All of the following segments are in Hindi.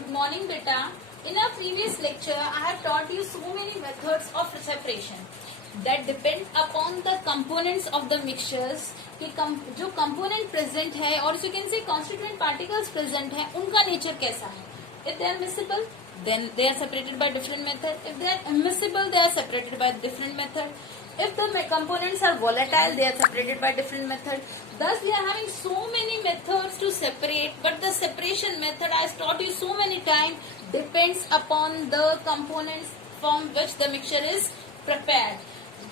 Good morning, beta. In our previous lecture, I have taught you so many methods of separation that depend upon the components of the mixtures. कि जो component present है और you can say constituent particles present है, उनका nature कैसा है. If they are miscible, then they are separated by different method. If they are immiscible, they are separated by different method. If the components are volatile, they are separated by different method. Thus, we are having so many methods to separate, but the separation method I have taught you so many times depends upon the components from which the mixture is prepared.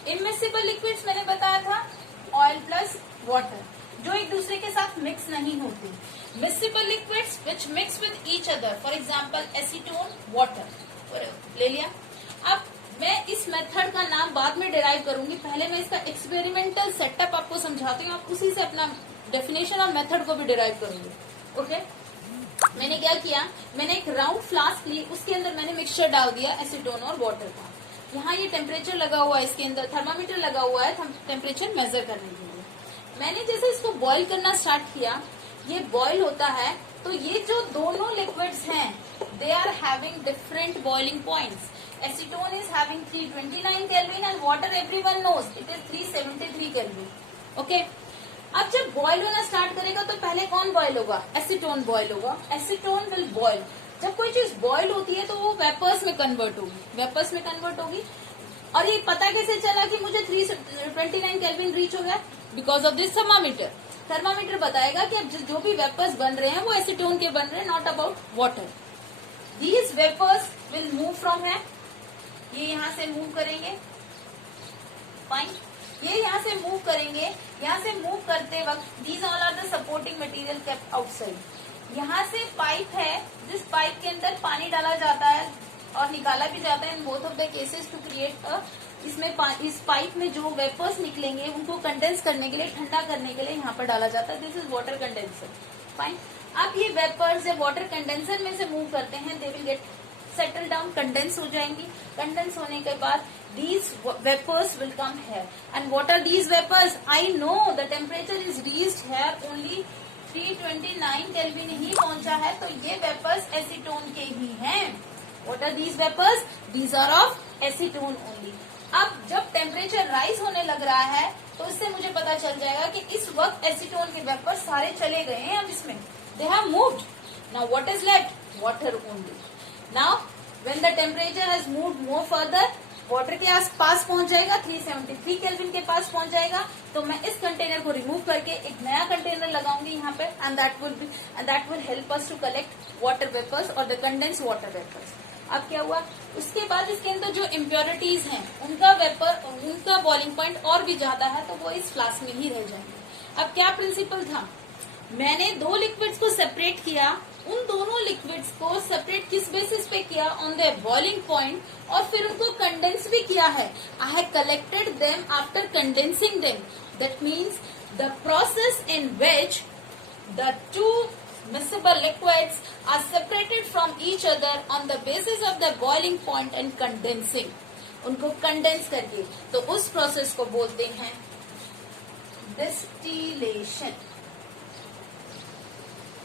Immiscible liquids मैंने बताया था oil plus water, जो एक दूसरे के साथ मिक्स नहीं होते. Miscible liquids which mix with each other, for example acetone, water. ले लिया. अब मैं इस मेथड का नाम बाद में डिराइव करूंगी, पहले मैं इसका एक्सपेरिमेंटल सेटअप आपको समझाती हूँ, आप उसी से अपना डेफिनेशन और मेथड को भी डिराइव करूंगी. ओके, मैंने क्या किया, मैंने एक राउंड फ्लास्क ली, उसके अंदर मैंने मिक्सचर डाल दिया एसीटोन और वाटर का. यहाँ ये टेम्परेचर लगा हुआ है, इसके अंदर थर्मामीटर लगा हुआ है टेम्परेचर मेजर करने के लिए. मैंने जैसे इसको बॉईल करना स्टार्ट किया, ये बॉईल होता है, तो ये जो दोनों लिक्विड्स हैं they are having different boiling points. Acetone is having 329 Kelvin and water everyone knows it is 373 Kelvin. Okay. अब जब बॉयल होना स्टार्ट करेगा तो पहले कौन बॉयल होगा, एसीटोन बॉयल होगा. Acetone will boil. जब कोई चीज बॉयल होती है तो वो वेपर्स में कन्वर्ट होगी. और ये पता कैसे चला कि मुझे 329 केल्विन रीच हो गया? Because of this thermometer. Thermometer बताएगा कि अब जो भी वेपर्स बन रहे हैं वो एसीटोन के बन रहे हैं, not about water. These vapours will move from है, ये यहाँ से मूव करेंगे. फाइन, ये यहाँ से मूव करेंगे. यहाँ से मूव करते वक्त these all are the supporting material kept outside. यहाँ से पाइप है, जिस पाइप के अंदर पानी डाला जाता है और निकाला भी जाता है in both of the cases to create इसमें इस पाइप में जो वेपर्स निकलेंगे उनको कंडेंस करने के लिए, ठंडा करने के लिए यहाँ पर डाला जाता है. This is water condenser. Fine, अब ये वेपर्स जब वाटर कंडेंसर में से मूव करते हैं they will get settle down, condense हो जाएंगी. कंडेंस होने के बाद these vapors will come here. And what are these vapors? I know the temperature is reached here only 329 Kelvin ही पहुंचा है, तो ये वेपर्स एसीटोन के ही हैं. What are these vapors? These are of acetone only. अब जब टेम्परेचर राइज होने लग रहा है तो इससे मुझे पता चल जाएगा कि इस वक्त एसीटोन के वेपर्स सारे चले गए हैं. अब इसमें they have moved. Now what is left? Water only. Now when the temperature has moved more further, water के आसपास पहुंच जाएगा, 373 केल्विन के पास पहुंच जाएगा. तो मैं इस कंटेनर को रिमूव करके एक नया कंटेनर लगाऊंगी यहाँ पे, and that will help us to collect water vapours और द कंडेंस वाटर वेपर्स. अब क्या हुआ, उसके बाद इसके अंदर जो इम्प्योरिटीज हैं उनका बॉइलिंग पॉइंट और भी ज्यादा है, तो वो इस फ्लास्क में ही रह जाएंगे. अब क्या प्रिंसिपल था, मैंने दो लिक्विड्स को सेपरेट किया. उन दोनों लिक्विड्स को सेपरेट किस बेसिस पे किया, ऑन द बॉइलिंग पॉइंट, और फिर उनको कंडेंस भी किया है. I have collected them after condensing them. That means the process in which the two miscible liquids are separated from each other on the basis of the boiling point and condensing. उनको कंडेंस करके, तो उस प्रोसेस को बोलते हैं distillation.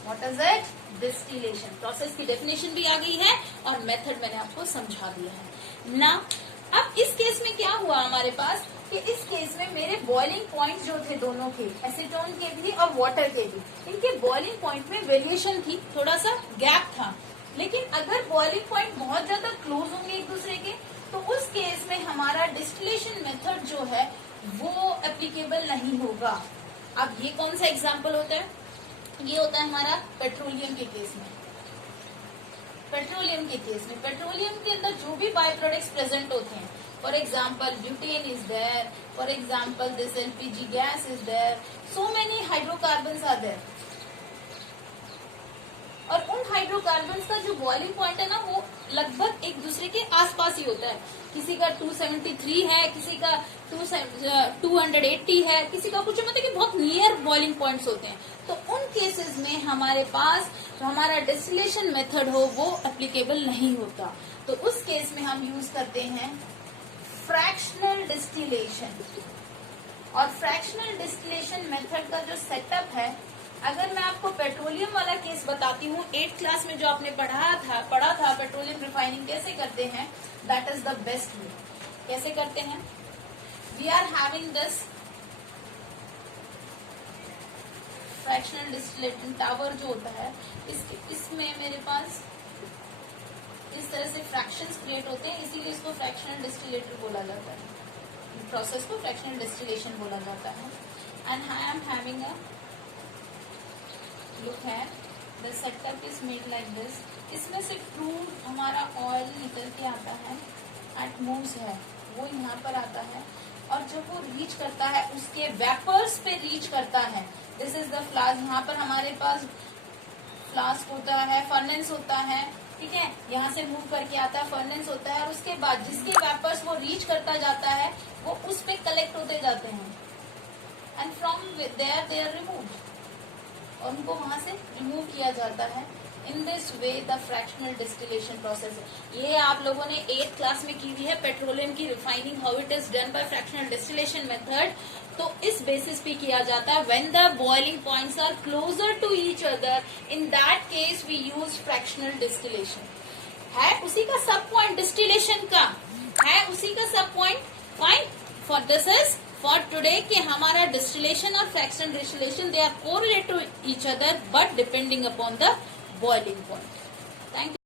What is it? Distillation. Process की डेफिनेशन भी आ गई है और मेथड मैंने आपको समझा दिया है ना. अब इस केस में क्या हुआ हमारे पास कि इस केस में मेरे बॉइलिंग पॉइंट जो थे दोनों के, एसीटोन के भी और वाटर के भी, इनके बॉइलिंग पॉइंट में वेरिएशन थी, थोड़ा सा गैप था. लेकिन अगर बॉइलिंग पॉइंट बहुत ज्यादा क्लोज होंगे एक दूसरे के, तो उस केस में हमारा डिस्टिलेशन मेथड जो है वो एप्लीकेबल नहीं होगा. अब ये कौन सा एग्जाम्पल होता है, ये होता है हमारा पेट्रोलियम के केस में. पेट्रोलियम के अंदर जो भी बाय प्रोडक्ट्स प्रेजेंट होते हैं, for example butane is there, for example this LPG gas is there, so many hydrocarbons are there. और उन हाइड्रोकार्बन्स का जो बॉइलिंग पॉइंट है ना वो लगभग एक दूसरे के आसपास ही होता है. किसी का 273 है, किसी का 280 है, किसी का कुछ मतलब कि बहुत नियर बॉइलिंग पॉइंट्स होते हैं. तो उन केसेस में हमारे पास जो हमारा डिस्टिलेशन मेथड हो वो एप्लीकेबल नहीं होता. तो उस केस में हम यूज करते हैं फ्रैक्शनल डिस्टिलेशन. और फ्रैक्शनल डिस्टिलेशन मेथड का जो सेटअप है अगर मैं आपको पेट्रोलियम वाला केस बताती हूँ, 8th क्लास में जो आपने पढ़ा था पेट्रोलियम रिफाइनिंग कैसे करते हैं, that is the best way. कैसे करते हैं? We are having this fractional distillating tower जो होता है, इसमें मेरे पास इस तरह से फ्रैक्शंस क्रिएट होते हैं, इसीलिए इसको फ्रैक्शनल डिस्टिलेटर बोला जाता है. प्रोसेस को फ्रैक्शनल डिस्टिलेशन बोला जाता है. And I am having a look है, the setup is made like this. इसमें से क्रूड हमारा ऑयल निकल के आता है, एट मूव्स है, वो यहाँ पर आता है, और जब वो रीच करता है उसके वेपर्स पे रीच करता है. This is the flask. यहाँ पर हमारे पास फ्लास्क होता है, फर्नेंस होता है, ठीक है, यहाँ से मूव करके आता है, फर्नेंस होता है, और उसके बाद जिसके वेपर्स वो रीच करता जाता है वो उस पे कलेक्ट होते जाते हैं, and from there they are removed, और उनको वहां से रिमूव किया जाता है. In this way the fractional distillation process. ये आप लोगों ने 8th क्लास में की हुई है, पेट्रोलियम की refining, how it is done by fractional distillation method. तो इस बेसिस पे किया जाता है. When the boiling points are closer to each other, in that case we use fractional distillation. है उसी का सब पॉइंट डिस्टिलेशन का, है उसी का sub point. Fine. For this is for today कि हमारा डिस्टिलेशन और fractional distillation they are correlated to each other but depending upon the boiling point. Thank you.